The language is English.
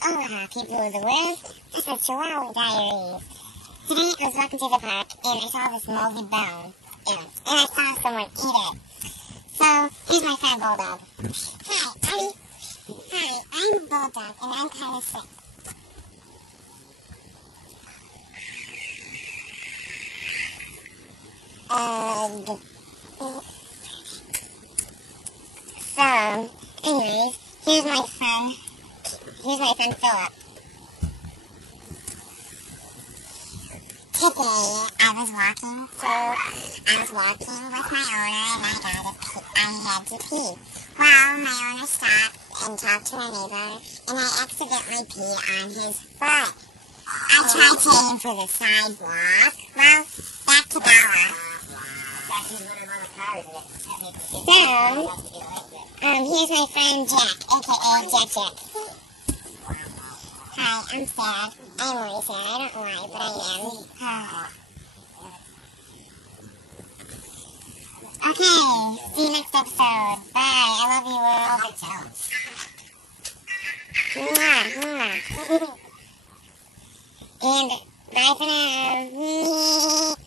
Aloha, people of the world. This is Chihuahua Diaries. Today I was walking through the park and I saw this moldy bone. And I saw someone eat it. So, here's my friend Bulldog. Hi, I'm Bulldog and I'm kind of sick. Anyways, here's my friend Philip. Today, I was walking with my owner and I had to pee. Well, my owner stopped and talked to my neighbor and I accidentally peed on his foot. I tried to aim for the sidewalk. Well, back to Bella. Here's my friend Jack, aka Jack. Hi, I'm sad. I'm really sad. I don't know why, but I am. Okay, see you next episode. Bye. I love you, world. Mwah, mwah. And bye for now.